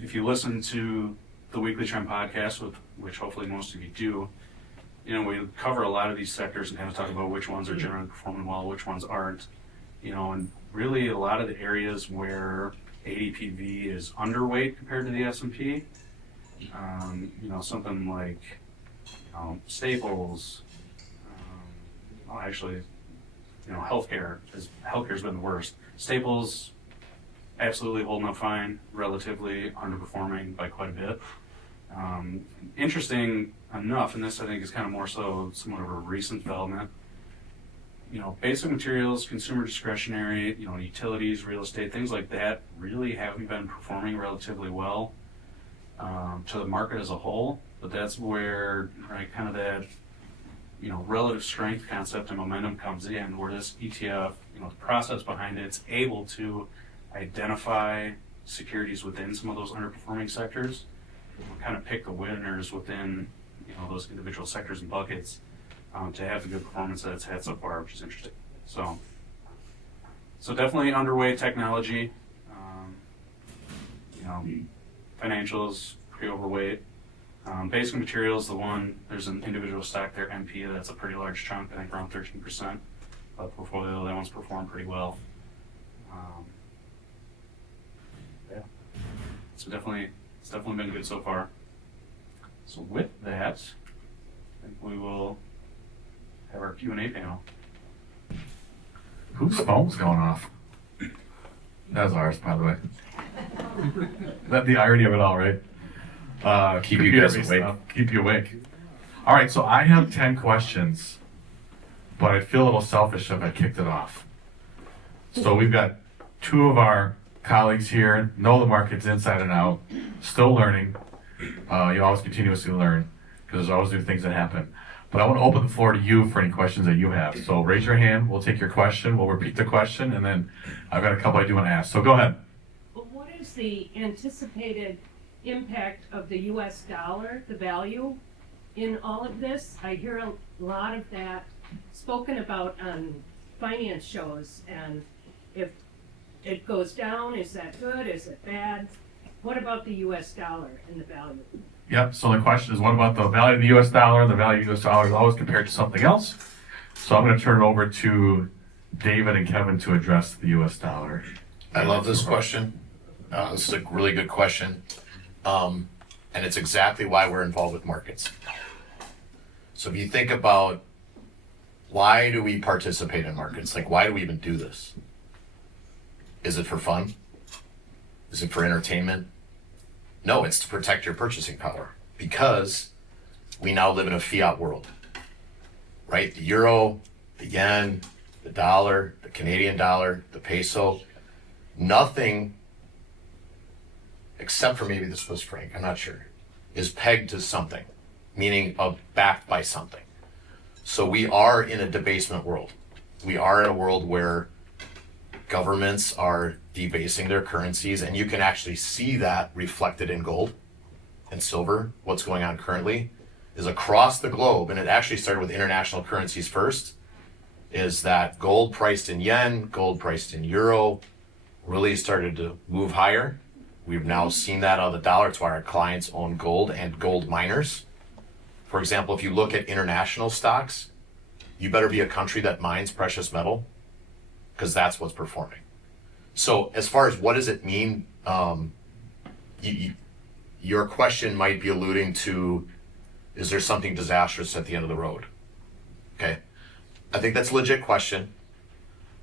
if you listen to the Weekly Trend podcast, which hopefully most of you do, we cover a lot of these sectors and kind of talk about which ones are generally performing well, which ones aren't, and really a lot of the areas where ADPV is underweight compared to the S&P, something like staples, healthcare's been the worst. Staples absolutely holding up fine, relatively underperforming by quite a bit. Interesting enough, and this I think is kind of more so somewhat of a recent development, basic materials, consumer discretionary, utilities, real estate, things like that really haven't been performing relatively well to the market as a whole. But that's where kind of that relative strength concept and momentum comes in, where this ETF, the process behind it's able to identify securities within some of those underperforming sectors, kind of pick the winners within those individual sectors and buckets to have the good performance that it's had so far, which is interesting. So definitely underweight technology, financials pretty overweight. Basic materials, there's an individual stock there, MP, that's a pretty large chunk, I think around 13% of the portfolio. That one's performed pretty well. So it's definitely been good so far. So with that, I think we will have our Q&A panel. Whose phone's going off? That was ours, by the way. That's the irony of it all, right? Keep you guys Computer-based awake. stuff. Keep you awake. All right, so I have 10 questions, but I'd feel a little selfish if I kicked it off. So we've got two of our colleagues here, know the markets inside and out, still learning. You always continuously learn because there's always new things that happen. But I want to open the floor to you for any questions that you have. So raise your hand, we'll take your question, we'll repeat the question, and then I've got a couple I do want to ask. So go ahead. Well, what is the anticipated impact of the US dollar, the value in all of this? I hear a lot of that spoken about on finance shows, and if it goes down, is that good, is it bad? What about the US dollar and the value? Yep, so the question is, what about the value of the US dollar? The value of the US dollar is always compared to something else. So I'm going to turn it over to David and Kevin to address the US dollar. I love this question. This is a really good question. And it's exactly why we're involved with markets. So if you think about why do we participate in markets? Like, why do we even do this? Is it for fun? Is it for entertainment? No, it's to protect your purchasing power because we now live in a fiat world, right? The euro, the yen, the dollar, the Canadian dollar, the peso, nothing except for maybe the Swiss franc, I'm not sure, is pegged to something, meaning backed by something. So we are in a debasement world. We are in a world where governments are debasing their currencies, and you can actually see that reflected in gold and silver. What's going on currently is across the globe, and it actually started with international currencies first. is that gold priced in yen, gold priced in euro, really started to move higher. We've now seen that on the dollar. It's why our clients own gold and gold miners. For example, if you look at international stocks, you better be a country that mines precious metal, because that's what's performing. So as far as what does it mean, your question might be alluding to, is there something disastrous at the end of the road? Okay. I think that's a legit question.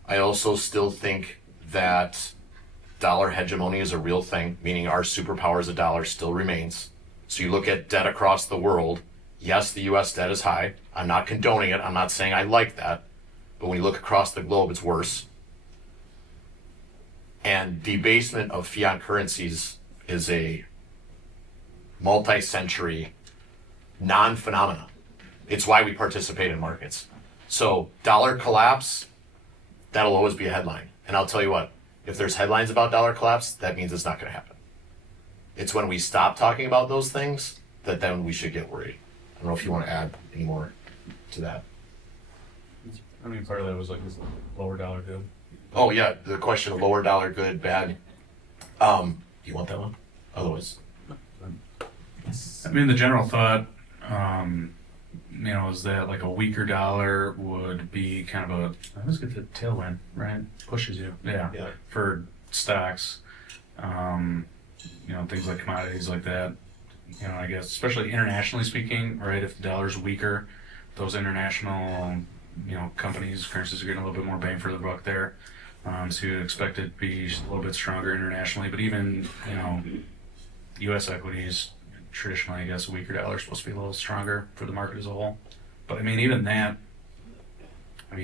I also still think that dollar hegemony is a real thing, meaning our superpower as a dollar still remains. So you look at debt across the world. Yes, the US debt is high. I'm not condoning it. I'm not saying I like that. But when you look across the globe, it's worse. And debasement of fiat currencies is a multi-century non-phenomena. It's why we participate in markets. So dollar collapse, that'll always be a headline. And I'll tell you what, if there's headlines about dollar collapse, that means it's not going to happen. It's when we stop talking about those things that then we should get worried. I don't know if you want to add any more to that. I mean, part of that was like this lower dollar good. Oh yeah, the question of lower dollar good, bad. You want that one? Otherwise. I mean, the general thought, is that like a weaker dollar would be kind of a, I always get the tailwind, right? Pushes you, yeah, for stocks, things like commodities like that. I guess, especially internationally speaking, right? If the dollar's weaker, those international, companies, currencies are getting a little bit more bang for the buck there. So you'd expect it to be a little bit stronger internationally, but even, U.S. equities, traditionally, I guess, a weaker dollar is supposed to be a little stronger for the market as a whole. But I mean, even that,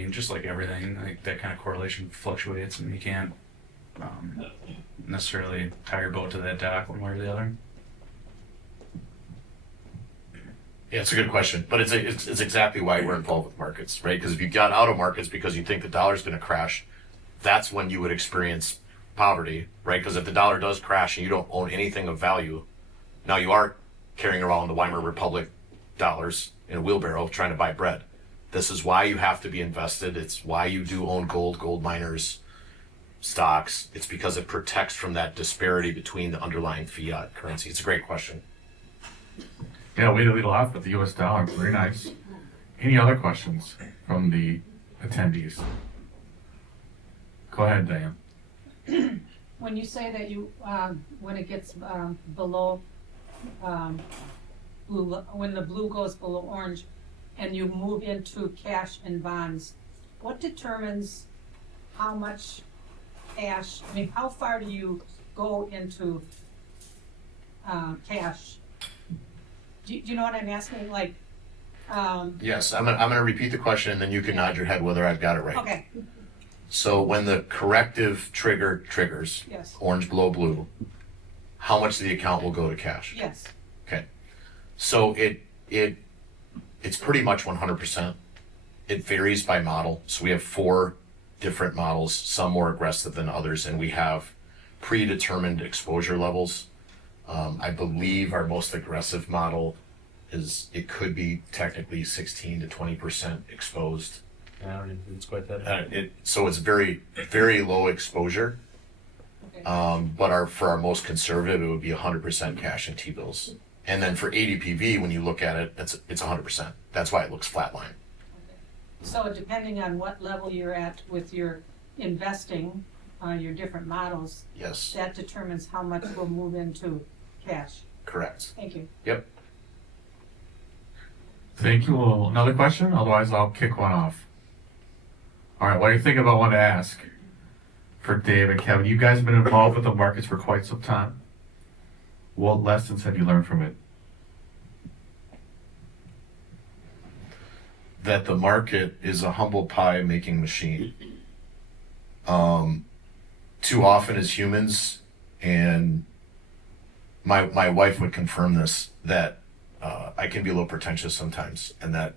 just like everything, like that kind of correlation fluctuates, and you can't necessarily tie your boat to that dock one way or the other. Yeah, it's a good question, but it's exactly why we're involved with markets, right? Because if you got out of markets because you think the dollar's going to crash, that's when you would experience poverty, right? Because if the dollar does crash and you don't own anything of value, now you are carrying around the Weimar Republic dollars in a wheelbarrow trying to buy bread. This is why you have to be invested. It's why you do own gold miners, stocks. It's because it protects from that disparity between the underlying fiat currency. It's a great question. Yeah, way to lead off with the US dollar. Very nice. Any other questions from the attendees? Go ahead, Diane. When you say that you, when it gets below, blue, when the blue goes below orange, and you move into cash and bonds, what determines how much cash? How far do you go into cash? Do you know what I'm asking? Like, Yes, I'm gonna repeat the question, and then you can nod your head whether I've got it right. okay, So when the corrective trigger triggers, yes, orange below blue, how much of the account will go to cash? yes, Okay. So it's pretty much 100%. It varies by model. So we have 4 different models, some more aggressive than others, and we have predetermined exposure levels. I believe our most aggressive model it could be technically 16 to 20% exposed. I don't even think it's quite that. So it's very, very low exposure. okay, But for our most conservative, it would be 100% cash and T-bills. And then for ADPV, when you look at it, it's 100%. That's why it looks flatline. So depending on what level you're at with your investing, your different models, Yes, that determines how much will move into cash. correct. Thank you. Yep. Thank you. Well, another question? Otherwise, I'll kick one off. All right, what do you think about one to ask for Dave and Kevin? You guys have been involved with the markets for quite some time. What lessons have you learned from it? That the market is a humble pie making machine. Too often as humans, and my wife would confirm this, that I can be a little pretentious sometimes, and that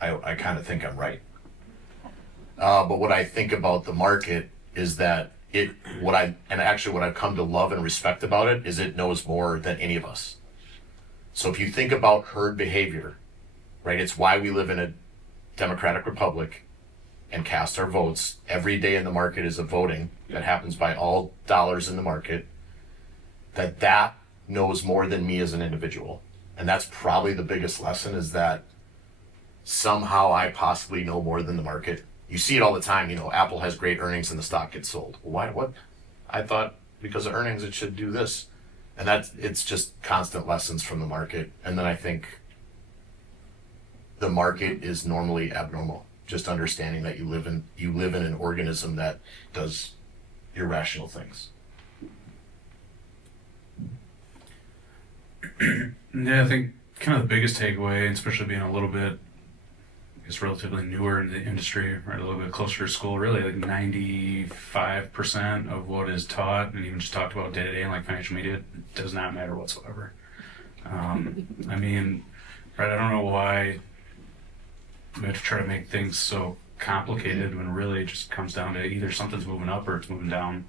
I kind of think I'm right. But what I think about the market is that what I've come to love and respect about it is it knows more than any of us. So if you think about herd behavior, right, it's why we live in a democratic republic. and cast our votes. Every day in the market is a voting that happens by all dollars in the market. That knows more than me as an individual. And that's probably the biggest lesson, is that somehow I possibly know more than the market. You see it all the time, Apple has great earnings and the stock gets sold. Why? What? I thought because of earnings it should do this. And it's just constant lessons from the market. And then I think the market is normally abnormal. Just understanding that you live in an organism that does irrational things. Yeah, I think kind of the biggest takeaway, especially being a little bit, I guess, relatively newer in the industry, right, a little bit closer to school, really, like 95% of what is taught and even just talked about day to day in like financial media does not matter whatsoever. I mean, right, I don't know why we have to try to make things so complicated when really it just comes down to either something's moving up or it's moving down.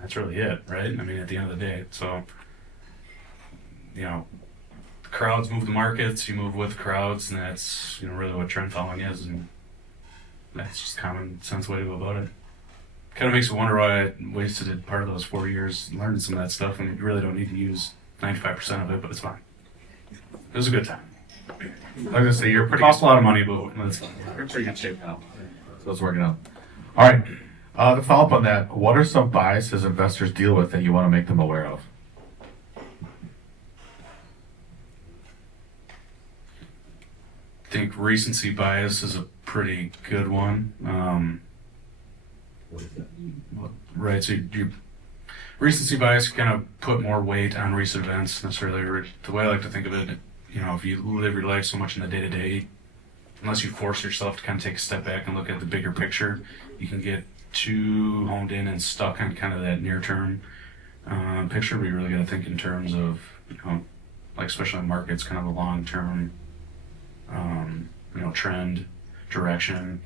That's really it, right? I mean, at the end of the day. So, crowds move the markets, you move with crowds, and that's, really what trend following is, and that's just common sense way to go about it. Kind of makes me wonder why I wasted part of those 4 years learning some of that stuff, and you really don't need to use 95% of it, but it's fine. It was a good time. I was gonna say you're pretty. Cost a lot of money, but it's fine. You're in pretty good shape now, so it's working out. All right. To follow up on that, what are some biases investors deal with that you want to make them aware of? I think recency bias is a pretty good one. Right, so you recency bias kind of put more weight on recent events necessarily. The way I like to think of it, if you live your life so much in the day to day, unless you force yourself to kind of take a step back and look at the bigger picture, you can get too honed in and stuck on kind of that near term picture. But you really got to think in terms of, like especially in markets, kind of a long term, trend, direction,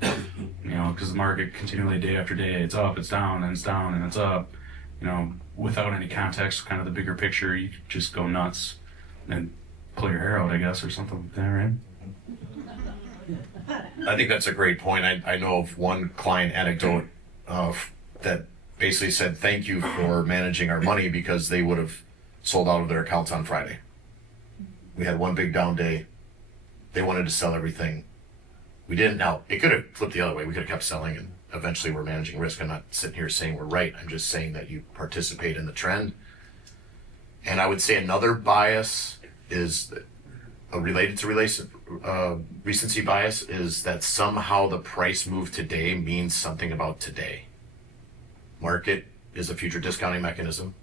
because the market continually day after day, it's up, it's down, and it's down, and it's up. Without any context, kind of the bigger picture, you just go nuts and pull your hair out, I guess, or something like that, right? I think that's a great point. I know of one client anecdote that basically said, thank you for managing our money, because they would have sold out of their accounts on Friday. We had one big down day. They wanted to sell everything. We didn't. Now, it could have flipped the other way. We could have kept selling, and eventually we're managing risk. I'm not sitting here saying we're right. I'm just saying that you participate in the trend. And I would say another bias is related to recency bias, is that somehow the price move today means something about today. Market is a future discounting mechanism.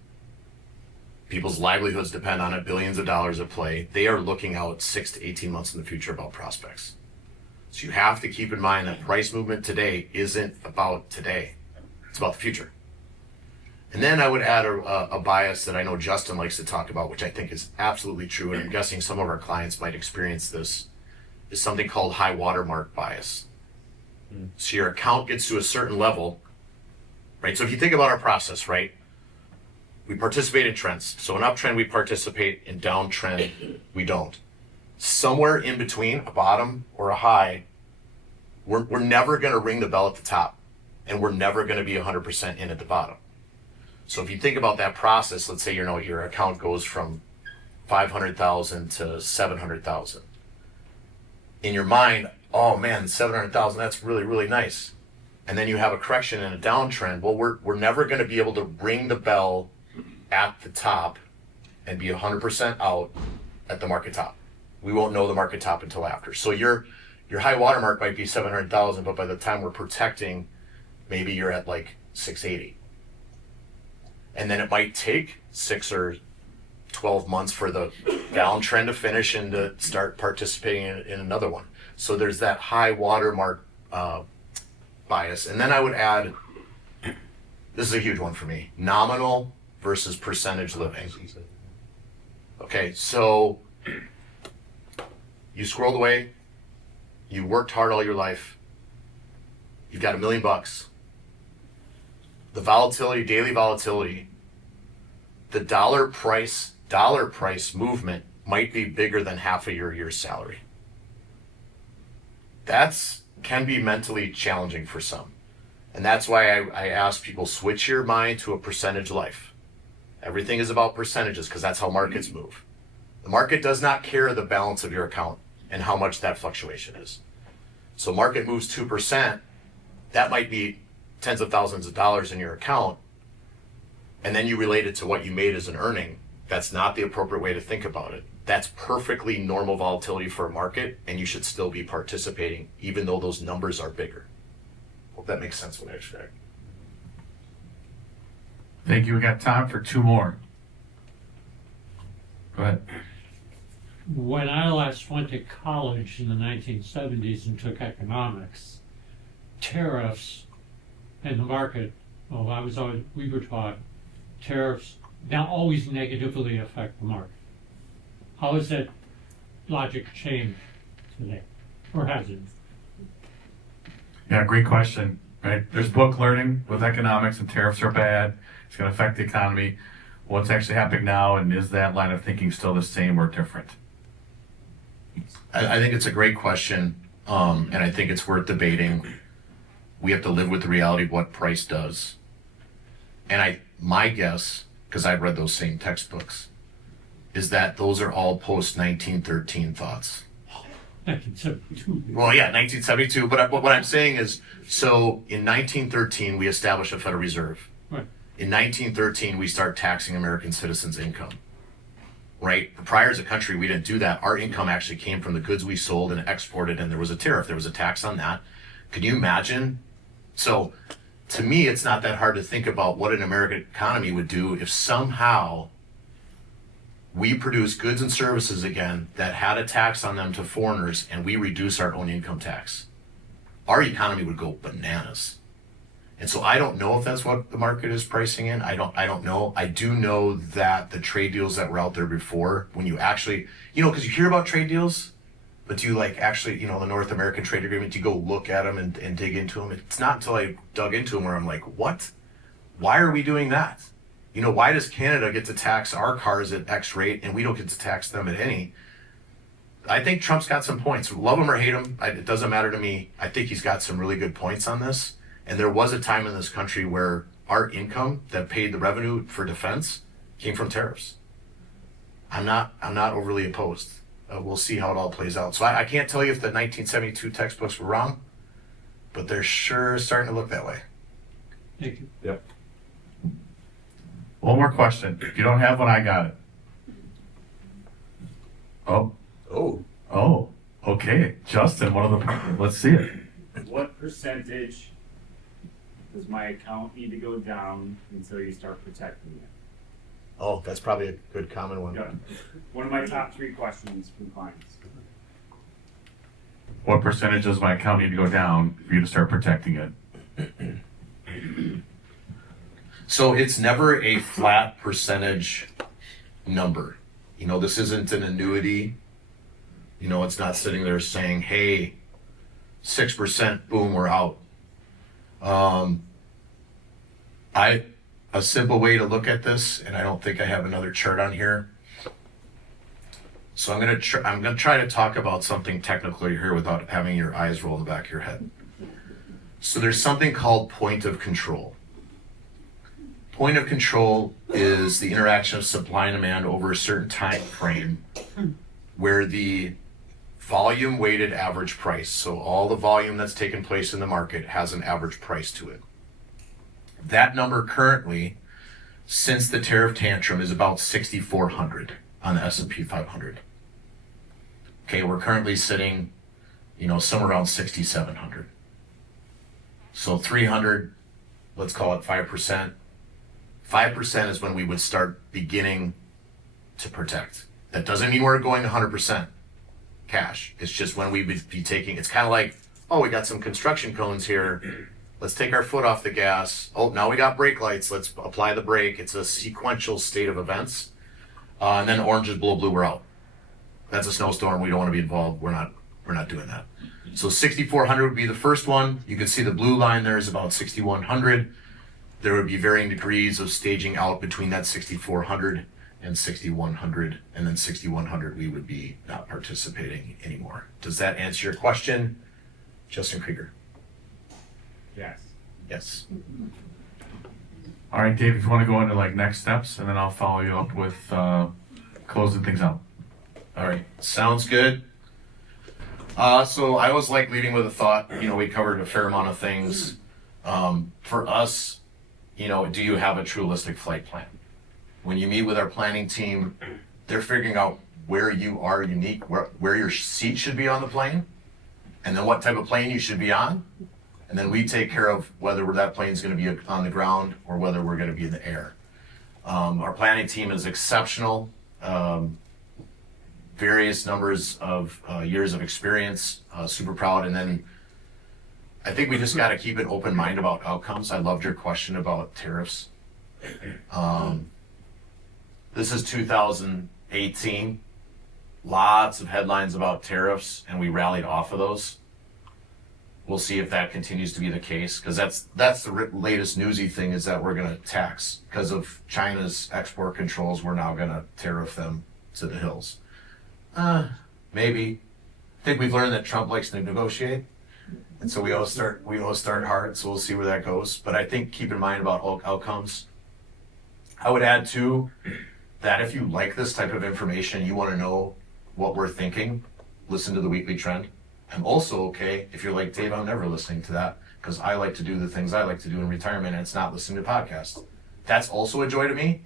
People's livelihoods depend on it, billions of dollars at play. They are looking out 6 to 18 months in the future about prospects. So you have to keep in mind that price movement today isn't about today. It's about the future. And then I would add a bias that I know Justin likes to talk about, which I think is absolutely true, and I'm guessing some of our clients might experience this, is something called high watermark bias. So your account gets to a certain level, right? So if you think about our process, right? We participate in trends. So in uptrend, we participate. In downtrend, we don't. Somewhere in between, a bottom or a high, we're never going to ring the bell at the top, and we're never going to be 100% in at the bottom. So if you think about that process, let's say your account goes from 500,000 to 700,000. In your mind, oh man, 700,000, that's really, really nice. And then you have a correction and a downtrend. Well, we're never going to be able to ring the bell at the top and be 100% out at the market top. We won't know the market top until after. So your high watermark might be 700,000, but by the time we're protecting, maybe you're at like 680. And then it might take 6 or 12 months for the downtrend to finish and to start participating in another one. So there's that high watermark bias. And then I would add, this is a huge one for me, nominal versus percentage living. Okay, so you squirreled away, you worked hard all your life, you've got $1 million. The volatility, daily volatility, the dollar price movement might be bigger than half of your year's salary. That's can be mentally challenging for some. And that's why I ask people, switch your mind to a percentage life. Everything is about percentages because that's how markets move. The market does not care the balance of your account and how much that fluctuation is. So market moves 2%, that might be tens of thousands of dollars in your account, and then you relate it to what you made as an earning. That's not the appropriate way to think about it. That's perfectly normal volatility for a market, and you should still be participating even though those numbers are bigger. Hope that makes sense what I extract. Thank you. We got time for two more. Go ahead. When I last went to college in the 1970s and took economics, tariffs and the market, we were taught tariffs now always negatively affect the market. How has that logic changed today? Or has it? Yeah, great question. Right? There's book learning with economics, and tariffs are bad. It's going to affect the economy. What's actually happening now, and is that line of thinking still the same or different? I think it's a great question, and I think it's worth debating. We have to live with the reality of what price does. And my guess, because I've read those same textbooks, is that those are all post-1913 thoughts. 1972. Well, yeah, 1972. But what I'm saying is, so in 1913, we established a Federal Reserve. Right. In 1913, we start taxing American citizens' income. Right? Prior as a country, we didn't do that. Our income actually came from the goods we sold and exported, and there was a tariff. There was a tax on that. Can you imagine? So, to me, it's not that hard to think about what an American economy would do if somehow we produce goods and services again that had a tax on them to foreigners, and we reduce our own income tax. Our economy would go bananas. And so I don't know if that's what the market is pricing in. I don't know. I do know that the trade deals that were out there before, when you actually, because you hear about trade deals, but do you actually, the North American Trade Agreement, do you go look at them and dig into them? It's not until I dug into them where I'm like, what? Why are we doing that? Why does Canada get to tax our cars at X rate and we don't get to tax them at any? I think Trump's got some points. Love him or hate him, it doesn't matter to me. I think he's got some really good points on this. And there was a time in this country where our income that paid the revenue for defense came from tariffs. I'm not overly opposed. We'll see how it all plays out. So I can't tell you if the 1972 textbooks were wrong, but they're sure starting to look that way. Thank you. Yep. One more question. If you don't have one, I got it. Oh, okay. Justin, let's see it. What percentage does my account need to go down until you start protecting it? Oh, that's probably a good common one. Yeah. One of my top 3 questions from clients. What percentage does my account need to go down for you to start protecting it? So it's never a flat percentage number. This isn't an annuity. It's not sitting there saying, hey, 6%, boom, we're out. A simple way to look at this, and I don't think I have another chart on here. So I'm gonna try to talk about something technical here without having your eyes roll in the back of your head. So there's something called point of control. Point of control is the interaction of supply and demand over a certain time frame where the volume weighted average price, so all the volume that's taken place in the market has an average price to it. That number currently, since the tariff tantrum, is about 6,400 on the S&P 500. Okay, we're currently sitting, somewhere around 6,700. So 300, let's call it 5%. 5% is when we would start beginning to protect. That doesn't mean we're going 100% cash. It's just when we would be taking, it's kind of like, we got some construction cones here. Let's take our foot off the gas. Oh, now we got brake lights. Let's apply the brake. It's a sequential state of events. And then orange is below blue, we're out. That's a snowstorm. We don't want to be involved. We're not doing that. So 6,400 would be the first one. You can see the blue line there is about 6,100. There would be varying degrees of staging out between that 6,400 and 6,100. And then 6,100, we would be not participating anymore. Does that answer your question? Justin Krieger. Yes. Yes. All right, Dave, if you want to go into like next steps, and then I'll follow you up with closing things out. All right. Sounds good. So I always like leading with a thought. You know, we covered a fair amount of things. For us, you know, do you have a true holistic flight plan? When you meet with our planning team, they're figuring out where you are unique, where your seat should be on the plane, and then what type of plane you should be on. And then we take care of whether that plane's going to be on the ground or whether we're going to be in the air. Our planning team is exceptional. Various numbers of years of experience, super proud. And then I think we just got to keep an open mind about outcomes. I loved your question about tariffs. This is 2018. Lots of headlines about tariffs, and we rallied off of those. We'll see if that continues to be the case, because that's the latest newsy thing, is that we're going to tax because of China's export controls. We're now going to tariff them to the hills. Maybe. I think we've learned that Trump likes to negotiate, and so we always start hard. So we'll see where that goes. But I think keep in mind about all outcomes. I would add too that if you like this type of information, you want to know what we're thinking, listen to the weekly trend. I'm also okay if you're like, Dave, I'm never listening to that because I like to do the things I like to do in retirement, and it's not listening to podcasts. That's also a joy to me.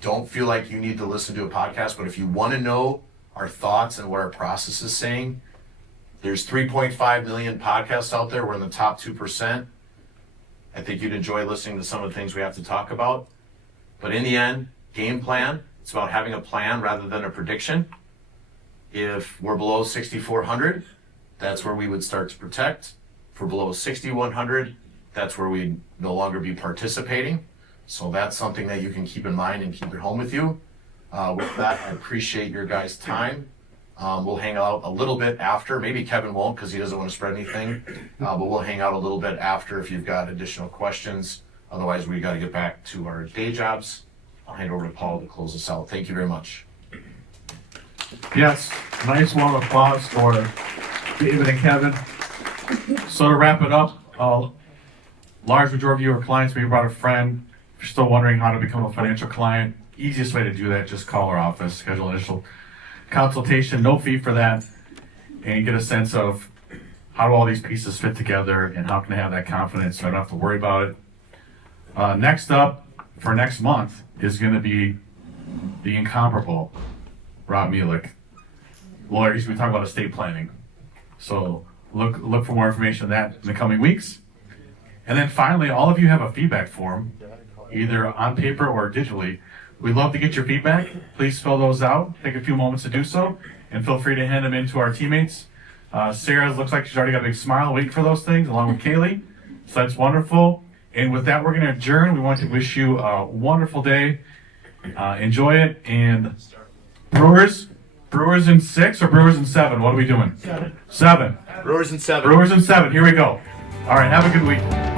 Don't feel like you need to listen to a podcast, but if you want to know our thoughts and what our process is saying, there's 3.5 million podcasts out there. We're in the top 2%. I think you'd enjoy listening to some of the things we have to talk about. But in the end, game plan, it's about having a plan rather than a prediction. If we're below 6,400, that's where we would start to protect. If we're below 6,100, that's where we'd no longer be participating. So that's something that you can keep in mind and keep at home with you. With that, I appreciate your guys' time. We'll hang out a little bit after. Maybe Kevin won't because he doesn't want to spread anything. But we'll hang out a little bit after if you've got additional questions. Otherwise, we got to get back to our day jobs. I'll hand over to Paul to close us out. Thank you very much. Yes, nice warm applause for David and Kevin. So to wrap it up, large majority of you are clients. Maybe brought a friend. If you're still wondering how to become a financial client, easiest way to do that, just call our office, schedule an initial consultation, no fee for that, and get a sense of how do all these pieces fit together and how can I have that confidence so I don't have to worry about it. Next up for next month is going to be the incomparable Rob Mielek. Lawyer, he's going to be talking about estate planning. So look for more information on that in the coming weeks. And then finally, all of you have a feedback form, either on paper or digitally. We'd love to get your feedback. Please fill those out. Take a few moments to do so, and feel free to hand them in to our teammates. Sarah looks like she's already got a big smile waiting for those things, along with Kaylee. So that's wonderful. And with that, we're going to adjourn. We want to wish you a wonderful day. Enjoy it. And Brewers in 6 or Brewers in 7? What are we doing? 7. Brewers in 7. Brewers in 7. Here we go. All right. Have a good week.